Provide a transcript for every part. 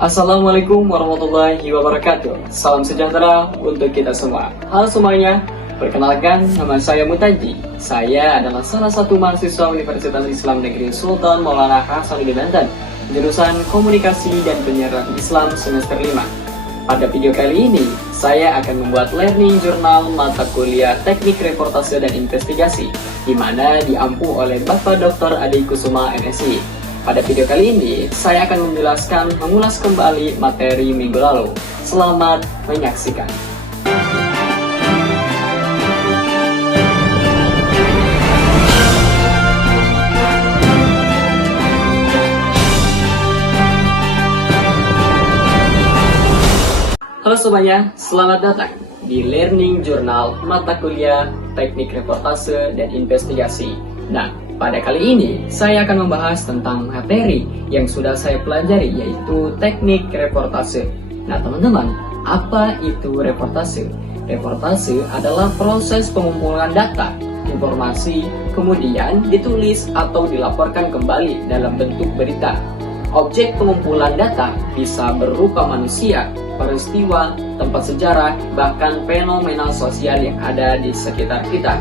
Assalamualaikum warahmatullahi wabarakatuh. Salam sejahtera untuk kita semua. Halo semuanya, perkenalkan nama saya Mutaji. Saya adalah salah satu mahasiswa Universitas Islam Negeri Sultan Maulana Hasanuddin Banten, jurusan Komunikasi dan Penyiaran Islam semester 5. Pada video kali ini, saya akan membuat learning jurnal mata kuliah Teknik Reportase dan Investigasi, di mana diampu oleh Bapak Dr. Adi Kusuma MSI. Pada video kali ini, saya akan mengulas kembali materi minggu lalu. Selamat menyaksikan. Halo semuanya, selamat datang di Learning Journal Mata Kuliah Teknik Reportase dan Investigasi. Nah, pada kali ini saya akan membahas tentang materi yang sudah saya pelajari, yaitu teknik reportase. Nah teman-teman, apa itu reportase? Reportase adalah proses pengumpulan data, informasi, kemudian ditulis atau dilaporkan kembali dalam bentuk berita. Objek pengumpulan data bisa berupa manusia, peristiwa, tempat sejarah, bahkan fenomena sosial yang ada di sekitar kita.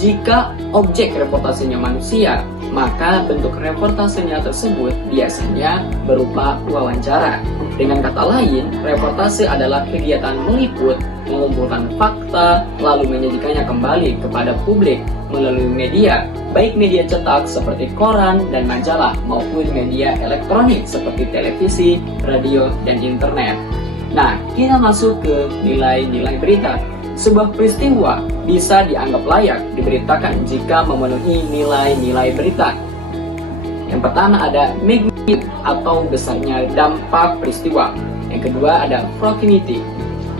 Jika objek reportasenya manusia, maka bentuk reportasenya tersebut biasanya berupa wawancara. Dengan kata lain, reportase adalah kegiatan meliput, mengumpulkan fakta, lalu menyajikannya kembali kepada publik melalui media, baik media cetak seperti koran dan majalah, maupun media elektronik seperti televisi, radio, dan internet. Nah, kita masuk ke nilai-nilai berita. Sebuah peristiwa bisa dianggap layak diberitakan jika memenuhi nilai-nilai berita. Yang pertama ada magnitude atau besarnya dampak peristiwa. Yang kedua ada proximity,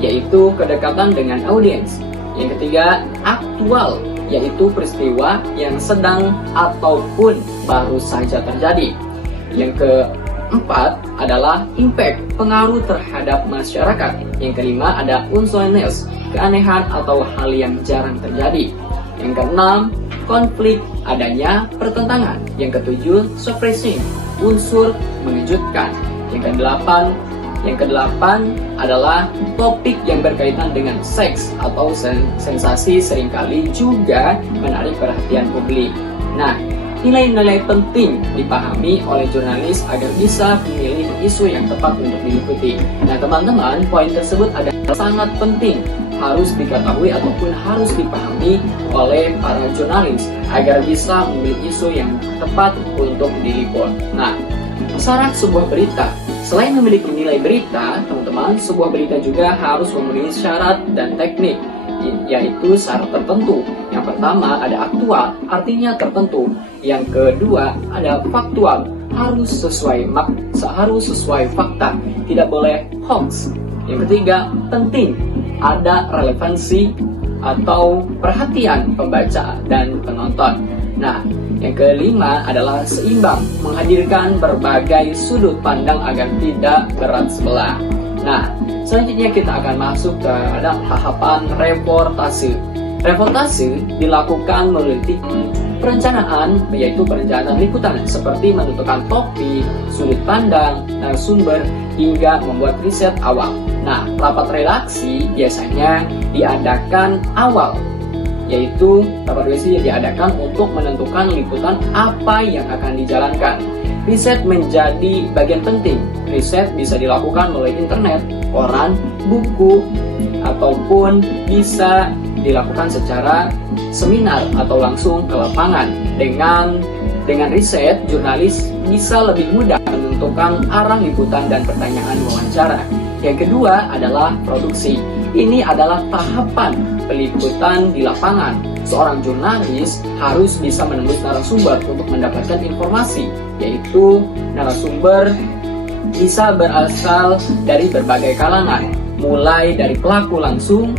yaitu kedekatan dengan audiens. Yang ketiga aktual, yaitu peristiwa yang sedang ataupun baru saja terjadi. Yang keempat adalah impact, pengaruh terhadap masyarakat. Yang kelima ada unsoreness, keanehan atau hal yang jarang terjadi. Yang keenam, konflik, adanya pertentangan. Yang ketujuh, surprising, unsur mengejutkan. Yang kedelapan adalah topik yang berkaitan dengan seks atau sensasi, seringkali juga menarik perhatian publik. Nah, nilai-nilai penting dipahami oleh jurnalis agar bisa memilih isu yang tepat untuk diikuti. Nah teman-teman, poin tersebut adalah sangat penting, harus diketahui ataupun harus dipahami oleh para jurnalis agar bisa memilih isu yang tepat untuk diliput. Nah, syarat sebuah berita. Selain memiliki nilai berita, teman-teman, sebuah berita juga harus memenuhi syarat dan teknik, yaitu syarat tertentu. Yang pertama ada aktual, artinya tertentu. Yang kedua ada faktual, harus sesuai fakta, tidak boleh hoax. Yang ketiga penting, ada relevansi atau perhatian pembaca dan penonton. Nah, yang kelima adalah seimbang, menghadirkan berbagai sudut pandang agar tidak berat sebelah. Nah, selanjutnya kita akan masuk ke tahapan reportase. Reportase dilakukan melalui perencanaan, yaitu perencanaan liputan seperti menentukan topik, sudut pandang, narasumber, hingga membuat riset awal. Nah, rapat redaksi biasanya diadakan awal, yaitu rapat redaksi diadakan untuk menentukan liputan apa yang akan dijalankan. Riset menjadi bagian penting. Riset bisa dilakukan melalui internet, koran, buku, ataupun bisa dilakukan secara seminar atau langsung ke lapangan. Dengan riset, jurnalis bisa lebih mudah menentukan arah liputan dan pertanyaan wawancara. Yang kedua adalah produksi. Ini adalah tahapan peliputan di lapangan. Seorang jurnalis harus bisa menembus narasumber untuk mendapatkan informasi, yaitu narasumber bisa berasal dari berbagai kalangan, mulai dari pelaku langsung,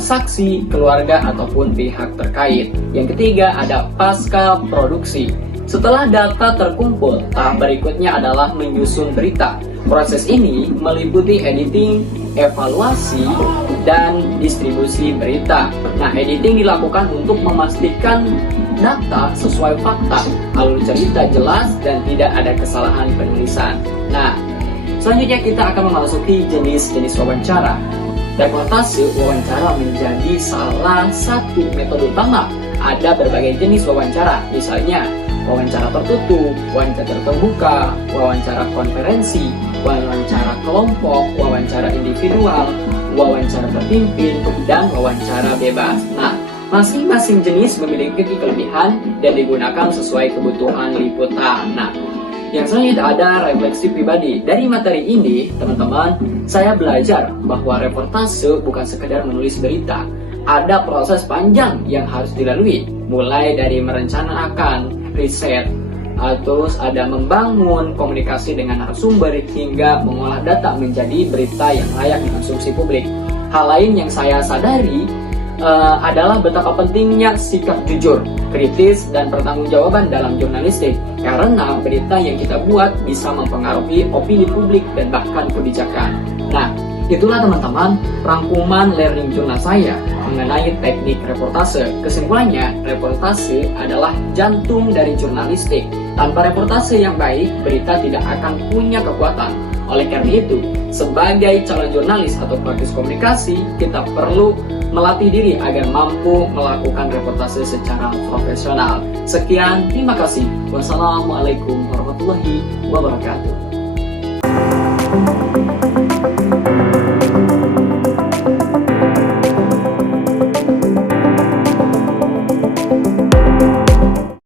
saksi, keluarga, ataupun pihak terkait. Yang ketiga ada pasca produksi. Setelah data terkumpul, tahap berikutnya adalah menyusun berita. Proses ini meliputi editing, evaluasi, dan distribusi berita. Nah, editing dilakukan untuk memastikan data sesuai fakta, alur cerita jelas, dan tidak ada kesalahan penulisan. Nah, Selanjutnya kita akan memasuki jenis-jenis wawancara. Reportase wawancara menjadi salah satu metode utama. Ada berbagai jenis wawancara, misalnya wawancara tertutup, wawancara terbuka, wawancara konferensi, wawancara kelompok, wawancara individual, wawancara terpimpin, dan wawancara bebas. Nah, masing-masing jenis memiliki kelebihan dan digunakan sesuai kebutuhan liputan. Nah, yang selanjutnya ada refleksi pribadi. Dari materi ini, teman-teman, saya belajar bahwa reportase bukan sekedar menulis berita. Ada proses panjang yang harus dilalui, mulai dari merencanakan, riset, terus ada membangun komunikasi dengan narasumber hingga mengolah data menjadi berita yang layak dikonsumsi publik. Hal lain yang saya sadari adalah betapa pentingnya sikap jujur, kritis, dan pertanggungjawaban dalam jurnalistik, karena berita yang kita buat bisa mempengaruhi opini publik dan bahkan kebijakan. Nah, itulah teman-teman rangkuman learning journal saya mengenai teknik reportase. Kesimpulannya, reportase adalah jantung dari jurnalistik. Tanpa reportase yang baik, berita tidak akan punya kekuatan. Oleh karena itu, sebagai calon jurnalis atau praktis komunikasi, kita perlu melatih diri agar mampu melakukan reportase secara profesional. Sekian, terima kasih. Wassalamualaikum warahmatullahi wabarakatuh.